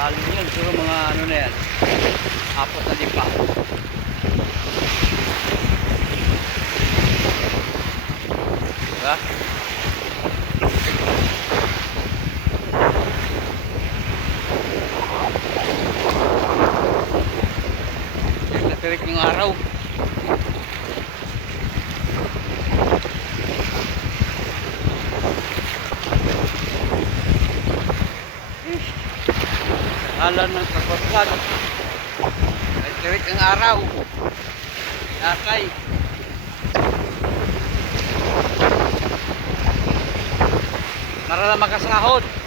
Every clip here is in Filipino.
Lalim yun. Siguro mga ano na yan. Apat na lipa. Diba? Nagtatirik yung araw. Hala ng kapaglag. Nagtatirik ang araw. Nakay. Para na makasahod.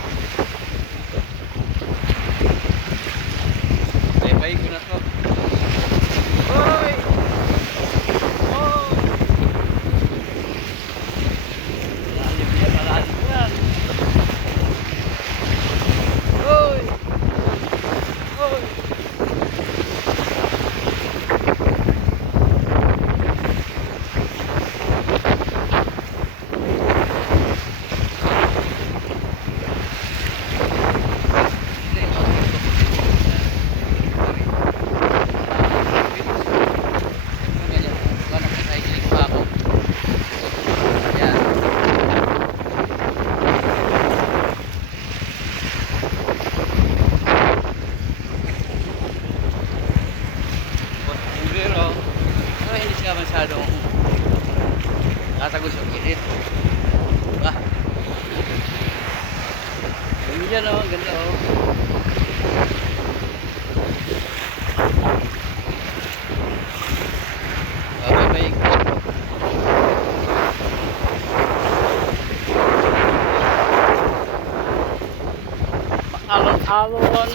লবণ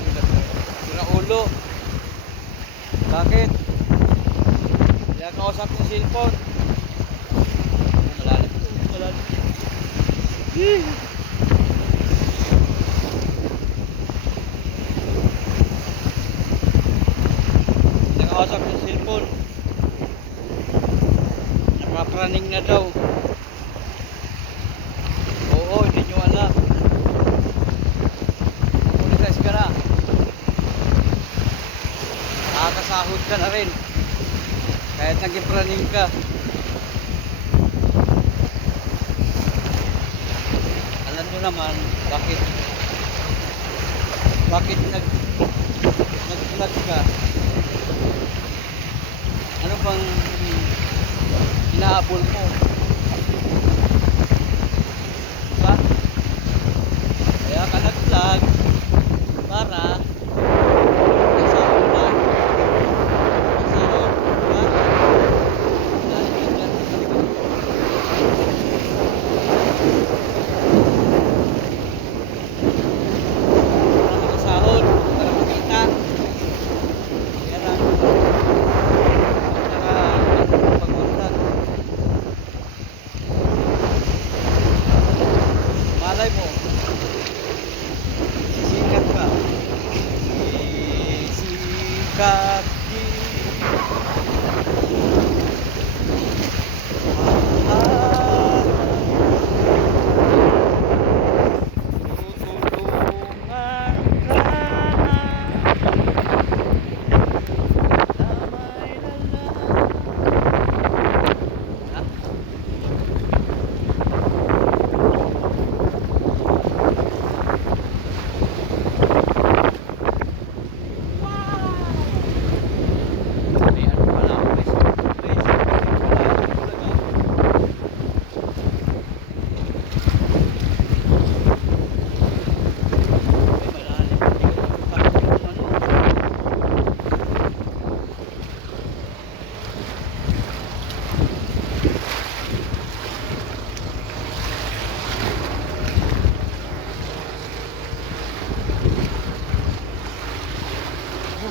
sira ulo. Bakit? Kaya kausap ng cellphone. Malalim to, malalim. Eh. Nakausap ng cellphone. Napapraning na daw. Oo, hindi nyo alam. Pulitas ka na. Nakakasahod ka na rin. Kahit naging praning ka. Alam nyo naman bakit bakit nag nag-vlog ka ano bang inaabol mo? Diba? Kaya ka nag-vlog para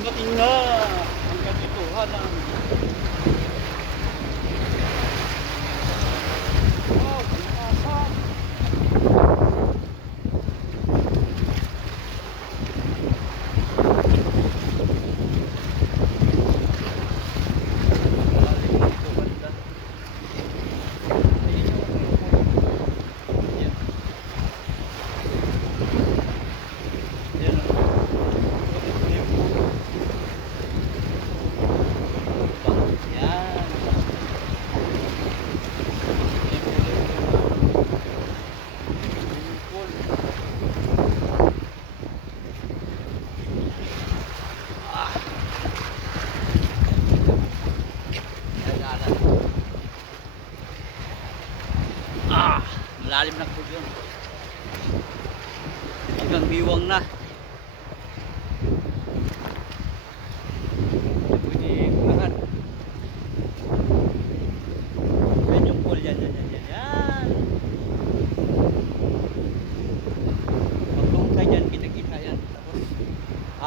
Hanggat ina, hanggat ituhan ang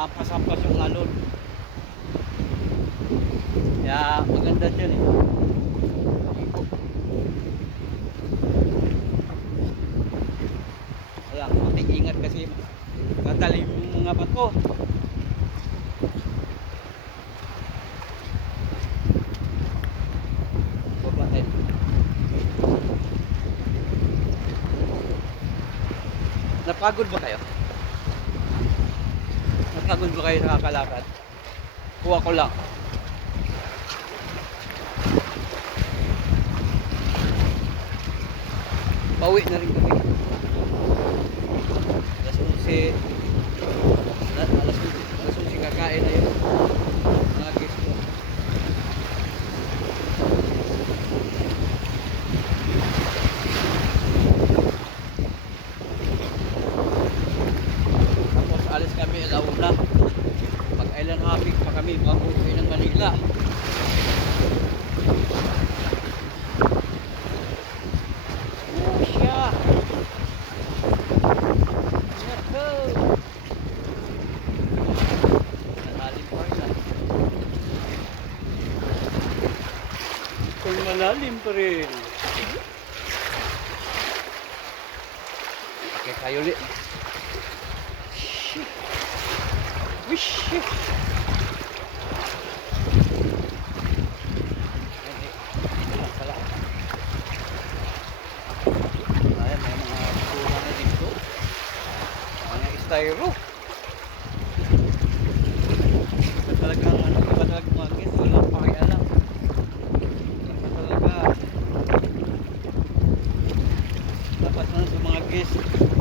hampas-hampas yung alon kaya maganda dyan eh. Wala konting ingat kasi. Matalim yung mga bato eh. napagod ba ko lang. Bawi na rin kami. Malalim pa rin. Pakit tayo ulit. guys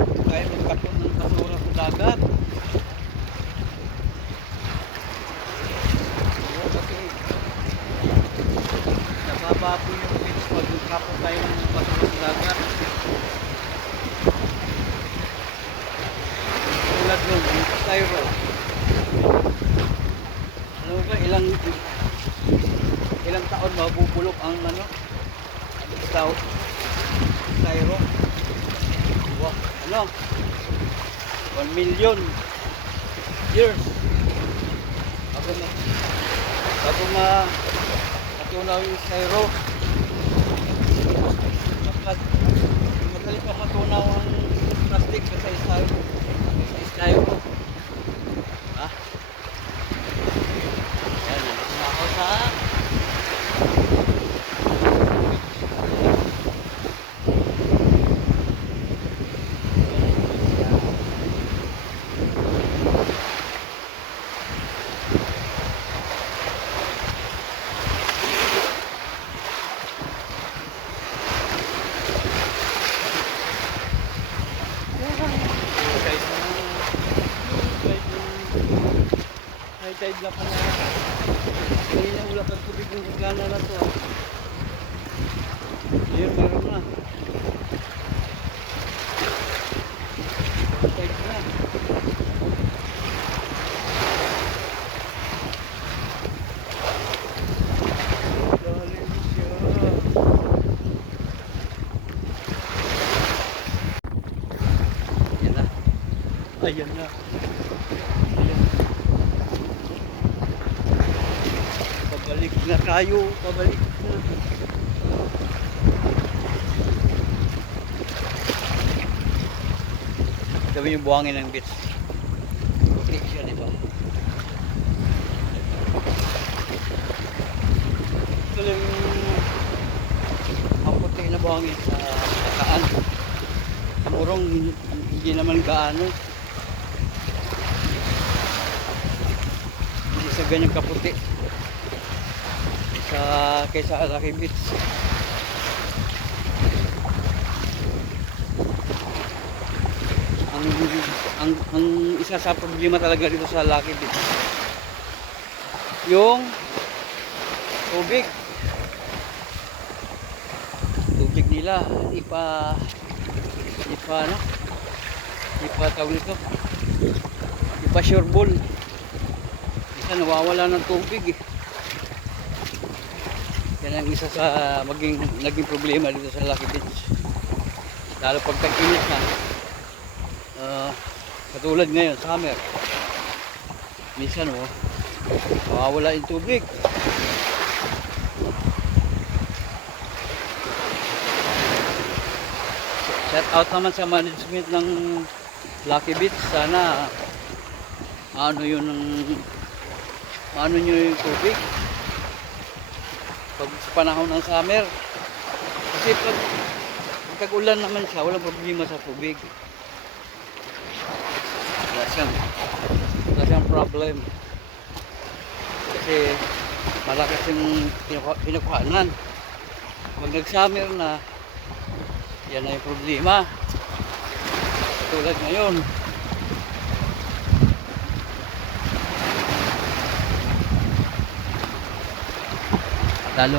yun. Years. Ako na. Ako na natunaw yung styro madali pa matunaw ang plastic sa styro sa styro ha ah. yan ako na ako side na pala. Kanina wala kang tubig ng gana na to. Ah. Ayun, Pabalik na tayo. Pabalik na. Sabi yung buhangin ng beach. Puti siya, di ba? Ito lang ang puti na buhangin sa kaan. Murong hindi, hindi naman gaano. Hindi sa ganyan kaputi. Sa kaysa Alaki Beach. ang ang ang isa sa problema talaga dito sa Lucky Beach yung tubig. Tubig nila hindi pa hindi pa ano hindi pa tawag nito. Hindi pa sure ball isa nawawala ng tubig eh ang isa sa maging naging problema dito sa Lucky Beach lalo pag tag-init na Ah, katulad ngayon, summer. Minsan oh, mawawala yung tubig. Shout out naman sa management ng Lucky Beach. Sana ano yun ng ano nyo yung tubig pag sa panahon ng summer. Kasi pag, tag-ulan naman siya, walang problema sa tubig. Wala siyang, wala siyang problem. Kasi malakas yung pinuku- pinukuhanan. Pag nag-summer na, yan na yung problema. Tulad ngayon. Lalo,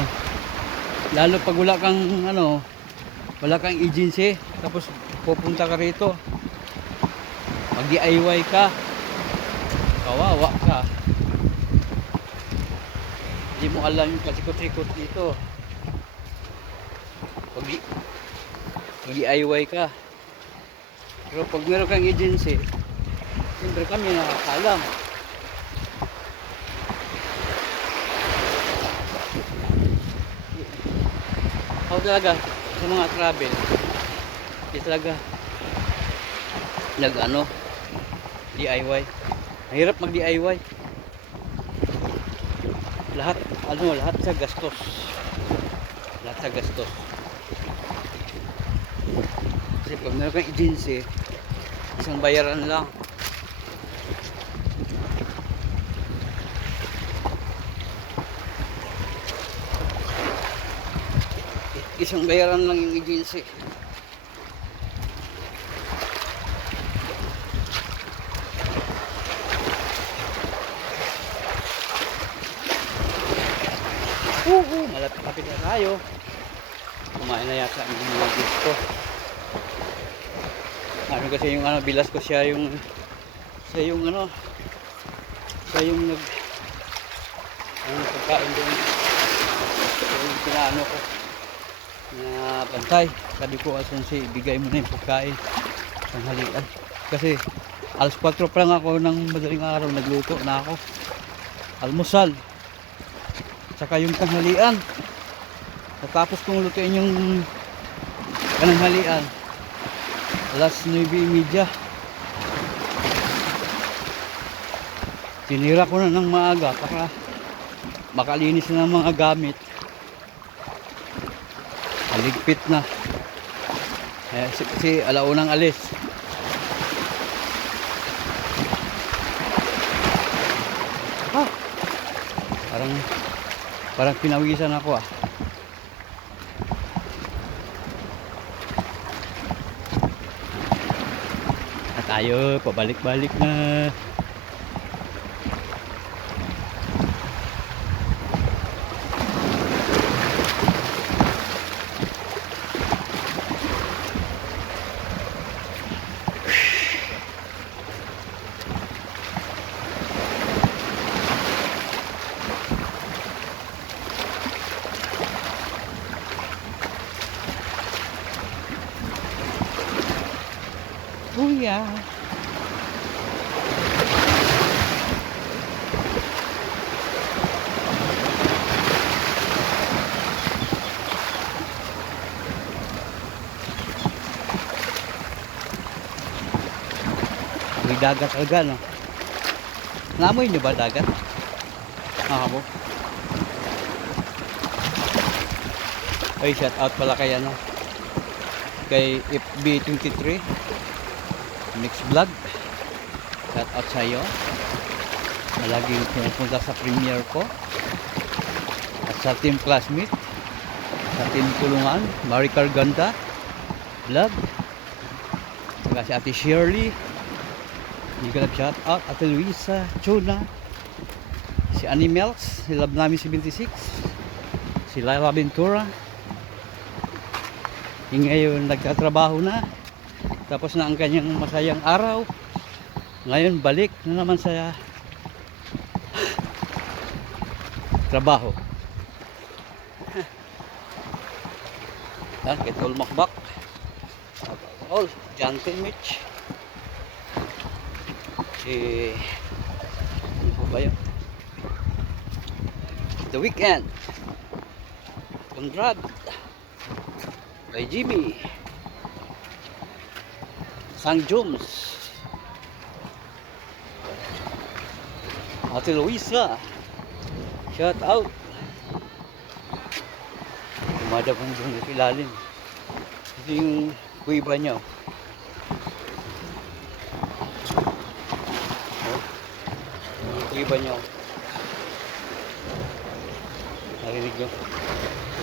lalo pag wala kang ano, wala kang agency, tapos pupunta ka rito, mag DIY ka. Kawawa ka. Hindi mo alam yung pasikot-sikot dito. Pag, mag DIY ka. Pero pag meron kang agency siyempre kami nakakalam talaga sa mga travel hindi talaga nag ano DIY hirap mag DIY lahat ano lahat sa gastos. Lahat sa gastos. Kasi pag meron kang agency isang bayaran lang isang bayaran lang yung agency Uhu, malapit-lapit na tayo. Kumain na yata ang mga gusto. Ano kasi yung ano, bilas ko siya yung siya yung ano siya yung nag ano pagkain doon siya yung pinaano ko na bantay sabi ko asan si ibigay mo na yung pagkain tanghalian kasi alas 4 pa lang ako ng madaling araw nagluto na ako almusal Tsaka yung tanghalian. Natapos kong lutuin yung tanghalian. Alas 9.30. Tinira ko na ng maaga para makalinis na ng mga gamit. Aligpit na. Eh, si, si alaunang alis. Ah, parang Parang pinawisan ako ah. Na tayo, pabalik-balik na. Dagat talaga, no? Naamoy nyo ba dagat? Nakakabo. Ay, shout out pala kay ano. Kay FB23. Mix Vlog. Shout out sa iyo. Malaging pumupunta sa premiere ko. At sa team classmate. Sa team tulungan. Maricar Ganda. Vlog. Saka si Ate Shirley. Hindi ko shout out. Ate Luisa. Chuna. Si Annie Melks. Si Love Namin 76. Si Laila Ventura. Yung ngayon nagtatrabaho na. Tapos na ang kanyang masayang araw. Ngayon balik na naman sa trabaho. Yan, kay Tol Makbak. All, Jantin Mitch. Si... Ano po ba yun? The Weekend. Conrad. Kay Jimmy. Sang Jones. Ate Luisa. Shout out. Tumadabong doon sa ilalim. Ito yung kuiba niya. oh. Oh. Niya. oh. Narinig nyo?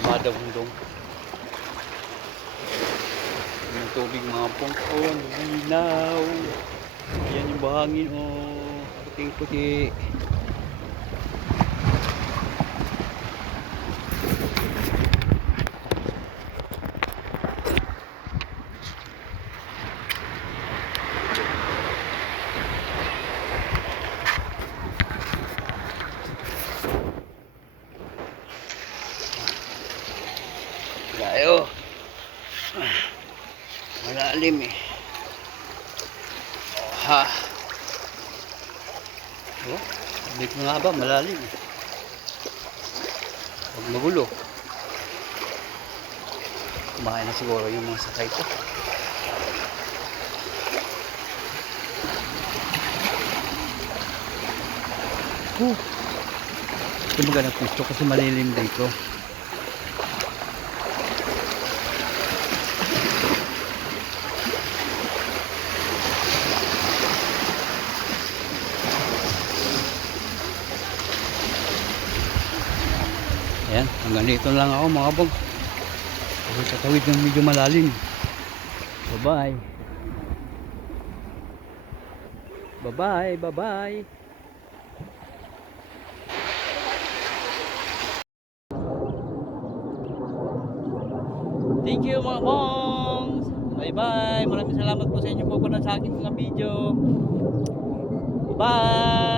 Tumadabong doon. Yung tubig mga pong. Oh, ang linaw. Ayan yung bahangin. Oh, puting-puti. Gayo. Malalim eh. Oh, ha. Oh, dito nga ba? Malalim. Huwag magulo. Kumain na siguro yung mga sakay ko. Huh. Ito maganda gusto kasi malilim dito. Dito lang ako mga bog. Kasi tatawid ng medyo malalim. Bye-bye. Bye-bye, bye-bye. Thank you mga bongs. Bye-bye. Maraming salamat po sa inyo po sa aking mga video. Bye.